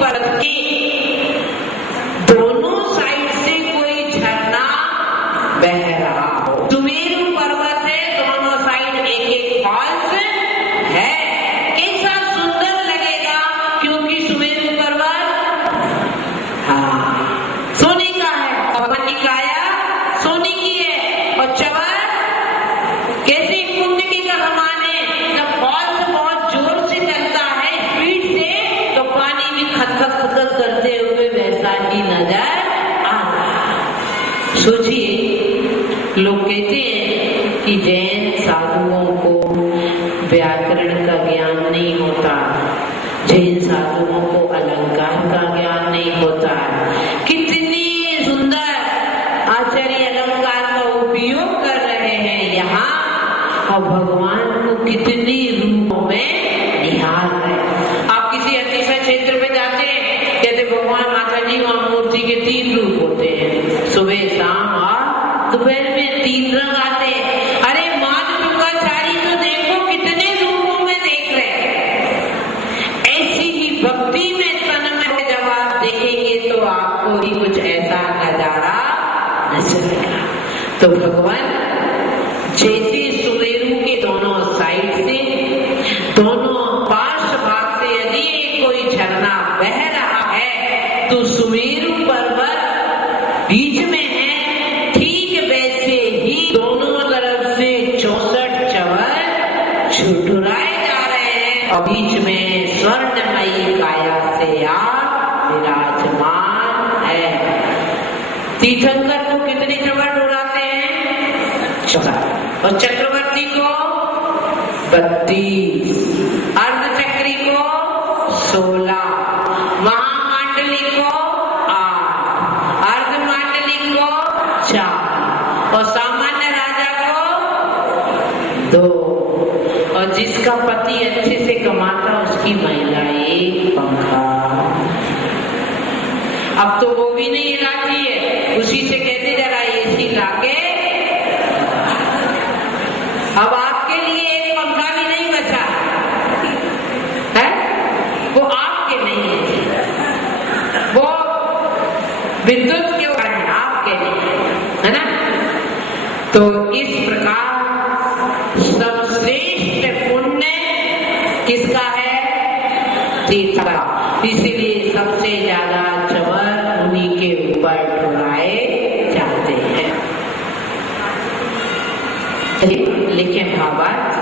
पर्वत के दोनों साइड से कोई झरना बह रहा हो। सुमेरु पर्वत है, दोनों साइड एक एक फॉल्स है। कैसा सुंदर लगेगा, क्योंकि सुमेरु पर्वत सोने का है, भगवान की काया सोने की है, और चवर कैसे कुंड के का समान है। जब फॉल्स बहुत जोर से चलता है स्पीड से, तो पानी भी खदखद खदखद करते हुए वैसा ही नजर आ रहा है। सोचिए, लोग कहते हैं कि जैन साधुओं को व्याकरण का ज्ञान नहीं होता, जैन साधुओं को अलंकार का ज्ञान नहीं होता। कितनी सुंदर आचार्य अलंकार का उपयोग कर रहे हैं यहाँ, और भगवान को कितनी रूपों में निहार रहे। आप किसी अतिशय क्षेत्र में जाते हैं, कहते भगवान माता जी वहां मूर्ति के 3 रूप होते हैं, सुबह शाम और दोपहर में 3 रंग आते हैं। अरे मान शुक्राचार्य तो देखो कितने रूपों में देख रहे हैं। ऐसी ही भक्ति में तन्मय जब आप देखेंगे तो आपको भी कुछ ऐसा नजारा नजर आएगा। तो भगवान जैसे सुमेरु के दोनों साइड से, दोनों पार्श्व भाग से यदि कोई झरना बह रहा है, तो सुमेरु पर्वत बीच में है। ठीक वैसे ही दोनों तरफ से 64 चवर छुटुराए जा रहे हैं, और बीच में स्वर्णमयी काया से आप विराजमान है। तीर्थंकर को कितने चवर डोराते हैं? 14। और चक्रवर्ती को 32, अर्धचक्री को 16, महामांडली को 8, अर्धमांडली को 4, और सामान्य राजा को 2, और जिसका पति अच्छे से कमाता उसकी महिला 1 पंखा। अब तो वो भी नहीं लाती है, उसी से कहते जरा एसी लाके। अब आपके लिए 1 पंखा भी नहीं बचा है, वो आपके नहीं है, वो विद्युत के ऊपर है, आपके नहीं है ना। तो इस प्रकार सर्वश्रेष्ठ पुण्य किसका है? तीर्थ का। इसीलिए सबसे ज्यादा चवर उन्हीं के ऊपर डोराए जाते हैं। लिखे भावार्थ।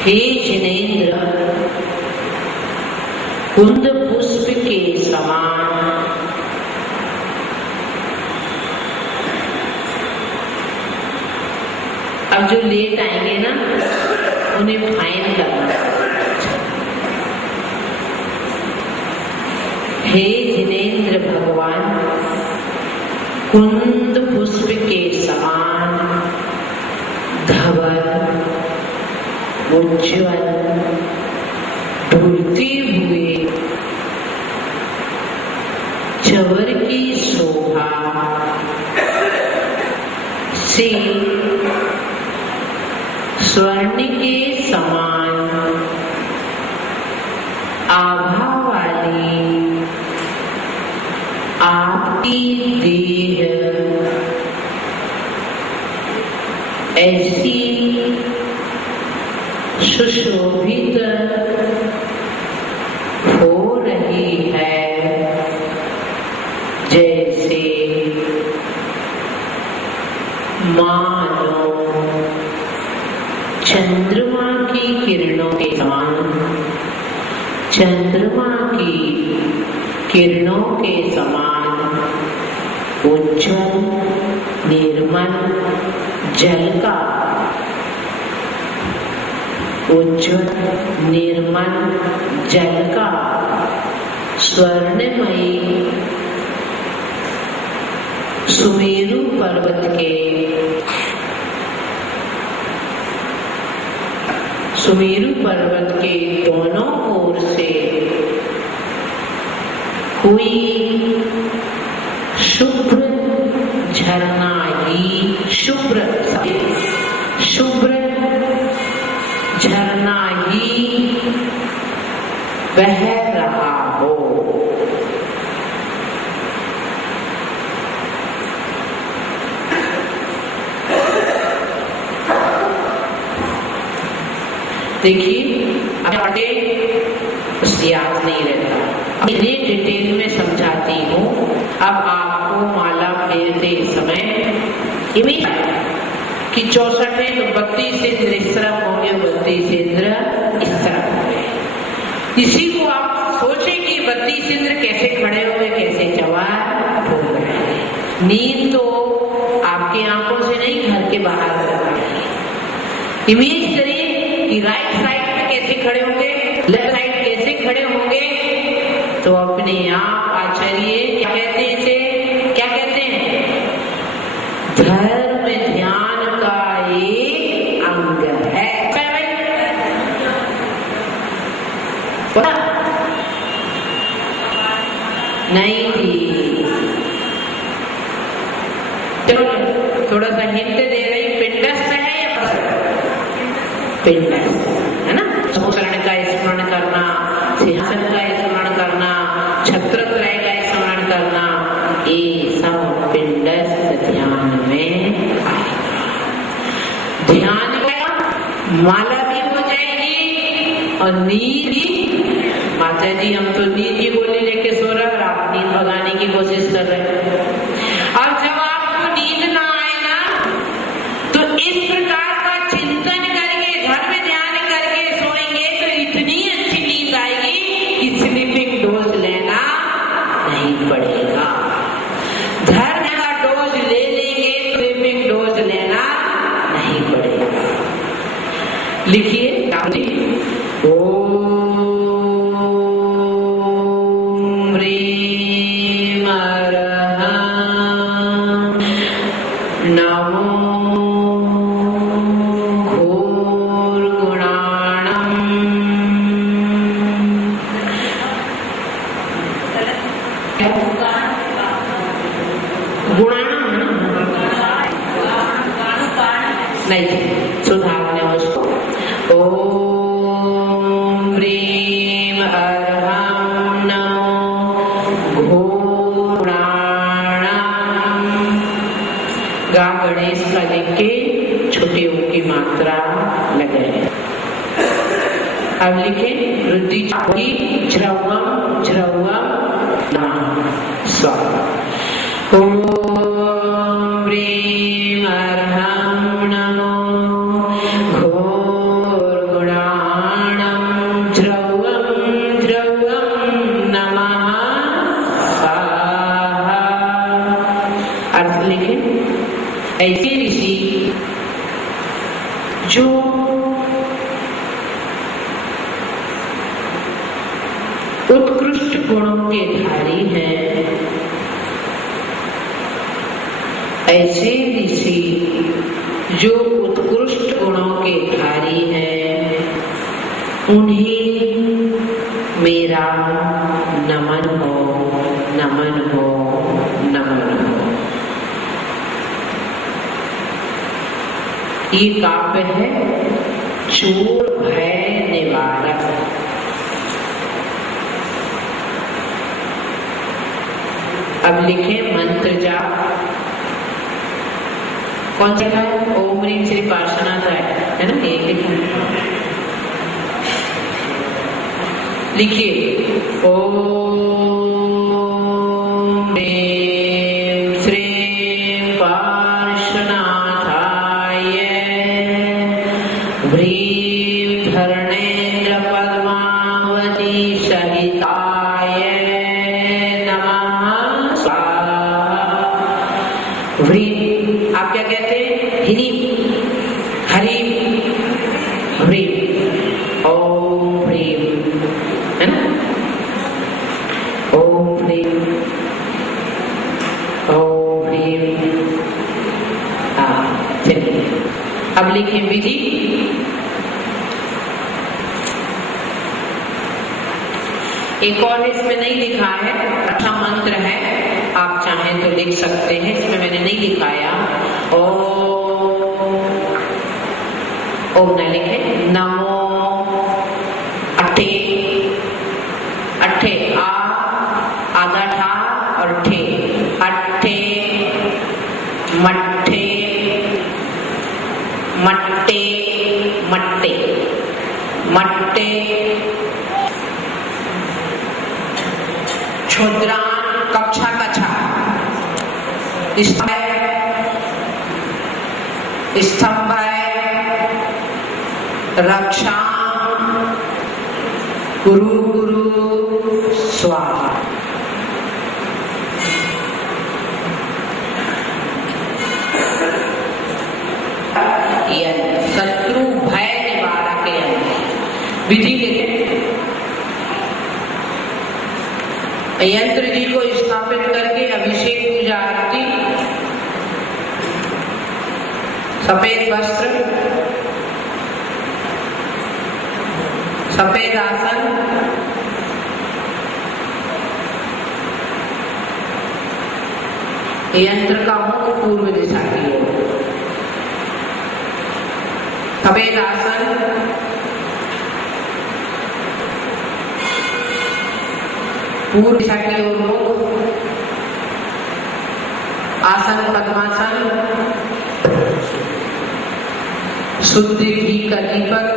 हे जिनेन्द्र, कुंद पुष्प के समान अब जो लेट आएंगे ना, उन्हें फाइन करना। हे जिनेन्द्र भगवान, कुंद पुष्प के समान धवल उज्ज्वल ढूंढते हुए चवर की शोभा से स्वर्ण के समान आभा वाली आपकी देह ऐसी सुशोभित हो रही है जैसे मानो चंद्रमा की किरणों के समान, चंद्रमा की किरणों के समान उज्ज्वल निर्मल जल का, उज्ज्वल निर्मल जल का स्वर्णमयी सुमेरु पर्वत के, सुमेरु पर्वत के दोनों ओर से कोई शुभ्र झरना ही, शुभ्र झरना ही बह रहा हो। देखिए पढ़े उसकी याद नहीं रहता। इतनी डिटेल में समझाती हूँ। अब आपको माला फेरते समय इमेज कि 64 है तो 32 इंद्र इस तरफ होंगे, 32 इंद्र इस तरफ होंगे। इसी को आप सोचे कि 32 इंद्र कैसे खड़े हुए, कैसे जवान हो गए। नींद तो आपकी आंखों से नहीं, घर के बाहर होगा। इमेज करिए कि राइट साइड पे कैसे खड़े होंगे, लेफ्ट साइड कैसे खड़े होंगे। तो अपने आप आचार्य क्या कहते हैं, इसे क्या कहते हैं, धर्म ध्यान का एक अंग है। पता नहीं थी। चलो थोड़ा सा हिंट दे रही, पिंडस्थ है या पिंडस्थ है ना। शरण का स्मरण करना, सिंहासन का स्मरण करना, छत्रत्रय का स्मरण करना, ये सब पिंडस्थ ध्यान में आएगा। ध्यान में माला भी हो जाएगी और नींद भी। माता जी हम तो नींद की गोली लेके सो रहे और आप नींद भगाने की कोशिश कर रहे हैं। और जब आपको नींद ना आए ना, तो इस प्रकार का चिंतन करके, धर्म ध्यान करके सोएंगे तो इतनी अच्छी नींद आएगी कि स्लीपिंग डोज लेना नहीं पड़ेगा। धर्म का डोज ले लेंगे, स्लीपिंग डोज लेना नहीं पड़ेगा। लिखिए नहीं सुधारने उसको। ओम ह्रीम अर्हं नमो घोराणम। गा गणेश का लिख के छोटे ओ की मात्रा लगे। अब लिखे वृद्धि झ्रवम झ्रवम नमः स्वाहा। ओम ह्रीम अर्हं नमो घोरगुणाणं ध्रुवं ध्रुवं नमः स्वाहा। अर्थ लिखे। ऐसे ऋषि जो उत्कृष्ट गुणों के धारी हैं, ऐसे ऋषि जो उत्कृष्ट गुणों के धारी हैं, उन्हें मेरा नमन हो, नमन हो, नमन हो। ये काव्य है चोर भय निवारक। अब लिखे मंत्र जाप। कौन सा है? ओम ह्रीं श्री पार्श्वनाथ है ना, ये लिखिए। ओम ह्रीं श्री पार्श्वनाथाय ह्रीं धरणेन्द्र पद्मावती सहिताय नमः स्वाहा। ह्रीं आप क्या कहते हैं? ह्रीं हरि ह्रीं ओम ह्रीं है ना। ओम ह्रीं ओम ह्रीं। चलिए अब लिखें विधि। एक और इसमें नहीं लिखा है, अच्छा मंत्र है, आप चाहें तो लिख सकते हैं, इसमें मैंने नहीं लिखाया। ओम न लिखे। नमो अटे अट्ठे आ, आधा ठा और ठे, अट्ठे, मट्ठे, मट्टे, मट्टे, मट्टे, क्षुद्रान, कक्षा कछा, स्तंभ, रक्षा, गुरु गुरु स्वाहा। शत्रु भय निवारक विधि लेते यंत्र जी को स्थापित करके अभिषेक पूजा आरती, सफेद वस्त्र, सफेद आसन, यंत्र का मुख पूर्व दिशा की ओर, सफेद आसन, पूर्व दिशा की ओर मुख, आसन पद्मासन, शुद्ध घी का दीपक,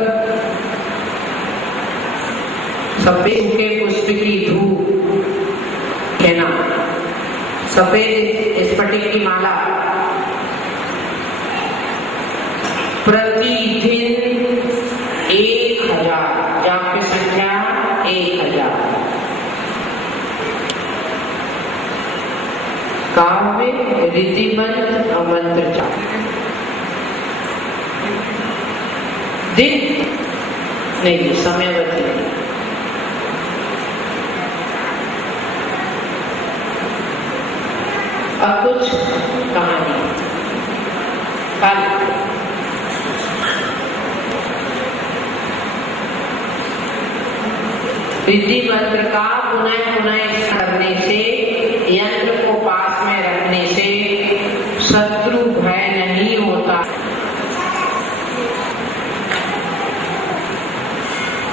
सफेद के पुष्प की धूप, कहना, सफेद स्फटिक की माला, प्रतिदिन 1000 जाप की संख्या 1000, काव्य रीतिमंत और मंत्र जाप, दिन नहीं समय बदले, अब कुछ कहानी कल रिद्धि मंत्र का पुनः पुनः करने से, यंत्र को पास में रखने से शत्रु भय नहीं होता।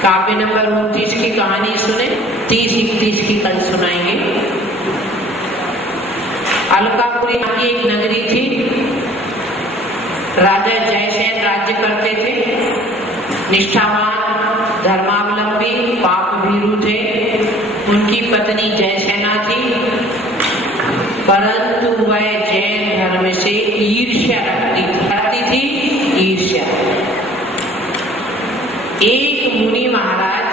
काव्य नंबर 29 की कहानी सुने, 30-31 की कल सुनाएंगे। अलकापुरी की एक नगरी थी, राजा जयसेन राज्य करते थे, निष्ठावान, धर्मावलंबी, पाप भीरु थे। उनकी पत्नी जयसेना थी, परंतु वह जैन धर्म से ईर्ष्या रखती थी, ईर्ष्या। एक मुनि महाराज,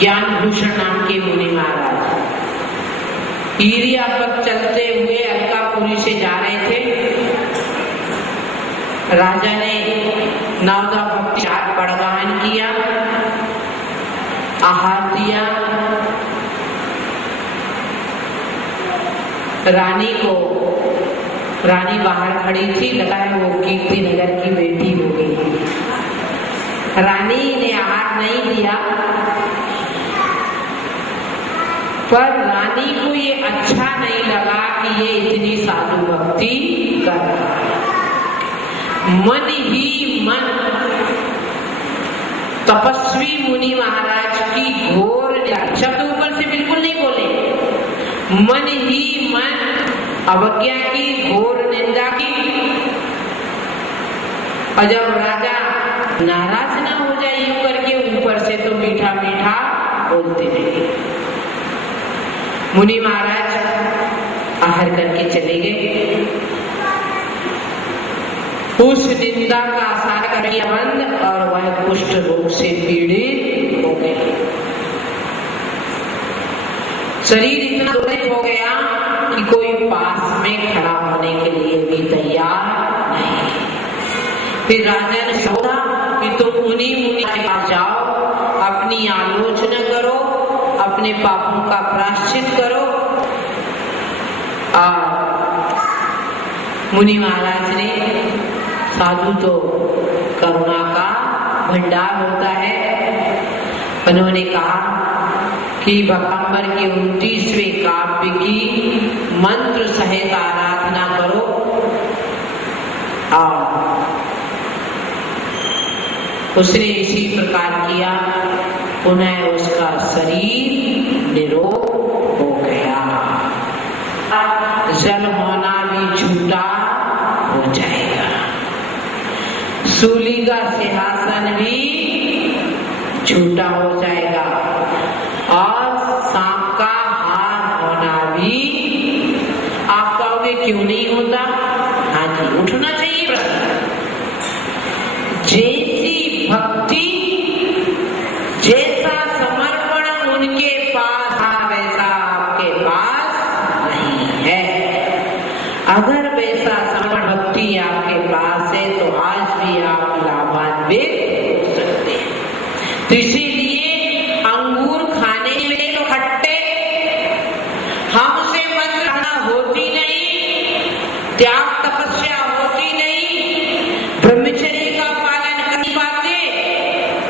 ज्ञानभूषण नाम के मुनि महाराज, ईरिया पर चलते हुए अलकापुरी से जा रहे थे। राजा ने नवदा भक्ति बड़गान किया, आहार दिया, रानी को, रानी बाहर खड़ी थी, लगा है वो कीर्ति नगर की बेटी होगी। रानी ने आहार नहीं दिया, पर रानी को ये अच्छा नहीं लगा कि ये इतनी साधु भक्ति कर रहा है। मन ही मन तपस्वी मुनि महाराज की घोर, शब्द ऊपर से बिल्कुल नहीं बोले, मन ही मन अवज्ञा की, घोर निंदा की। और जब राजा नाराज ना हो जाए यूं करके, ऊपर से तो मीठा मीठा बोलते रहे। मुनि महाराज आहार करके चले गए। उस निंदा का आसार करके बंद और वह कुष्ठ रोग से पीड़ित हो गए। शरीर इतना दुर्बल हो गया कि कोई पास में खड़ा होने के लिए भी तैयार नहीं। फिर राजा ने सोचा कि तुम मुनि के पास जाओ, अपनी आलोचना करो, अपने पापों का प्रायश्चित करो। मुनि महाराज ने, साधु तो करुणा का भंडार होता है, उन्होंने कहा कि भगवान के 29वें काव्य की मंत्र सहित आराधना करो। और उसने इसी प्रकार किया। पुनः उसका शरीर निरोग हो गया। जल होना भी झूठा हो जाएगा, सूली का सिंहासन भी झूठा हो जाएगा, और सांप का हार होना भी। आप कहोगे क्यों नहीं होता? हाँ जी, उठना चाहिए प्रश्न। जैसी भक्ति, जैसा समर्पण उनके पास था, वैसा आपके पास नहीं है। अगर वैसा समर्पण भक्ति आपके पास है तो आज भी आप लाभान्वित हो सकते हैं। तो इसीलिए अंगूर खाने में तो खट्टे, हमसे मंत्र खाना होती नहीं, त्याग तपस्या होती नहीं, ब्रह्मचर्य का पालन नहीं पाते,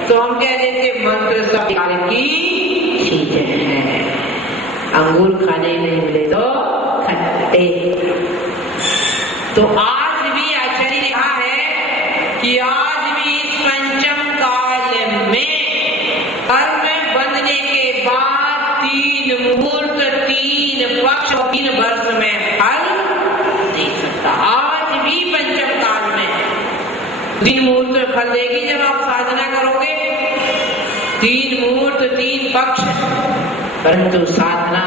तो हम कह देते मंत्र सब बेकार की चीजें हैं। अंगूर खाने नहीं मिले तो खट्टे। तो आज भी आचार्य ने कहा है कि आज भी इस पंचम काल में कर्म बंधने के बाद 3 मुहूर्त, 3 पक्ष, 3 वर्ष में फल दे सकता। आज भी पंचम काल में 3 मुहूर्त में फल देगी जब आप साधना करोगे। 3 मुहूर्त, 3 पक्ष, परंतु साधना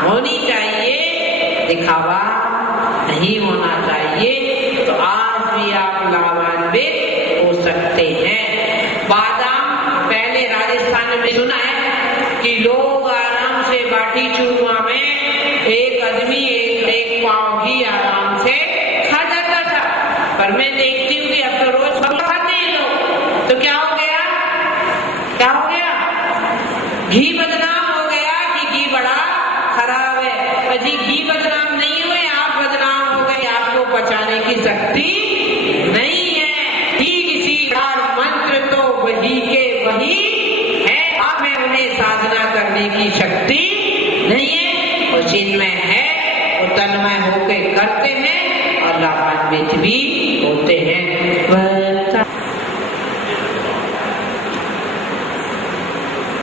होनी चाहिए, दिखावा नहीं होना चाहिए। तो आज भी आप लाभान्वित हो सकते हैं। बादाम, पहले राजस्थान में सुना है कि लोग आराम से बाटी चूरमा में एक आदमी एक पाव ही आराम से खा जाता था, पर मैं देखती हूँ कि अब तो रोज खाते हैं लोग। तो क्या हो गया? क्या हो गया? घी बदनाम हो गया कि घी बड़ा खराब है। अजी घी बदनाम नहीं हुए, आप बदनाम हो गए। आपको पचाने की शक्ति नहीं है। ठीक इसी प्रकार मंत्र तो वही के वही है, हमें उन्हें साधना करने की शक्ति नहीं है। और जिनमें है वो तन्मय होकर करते हैं और लाभान्वित भी होते हैं।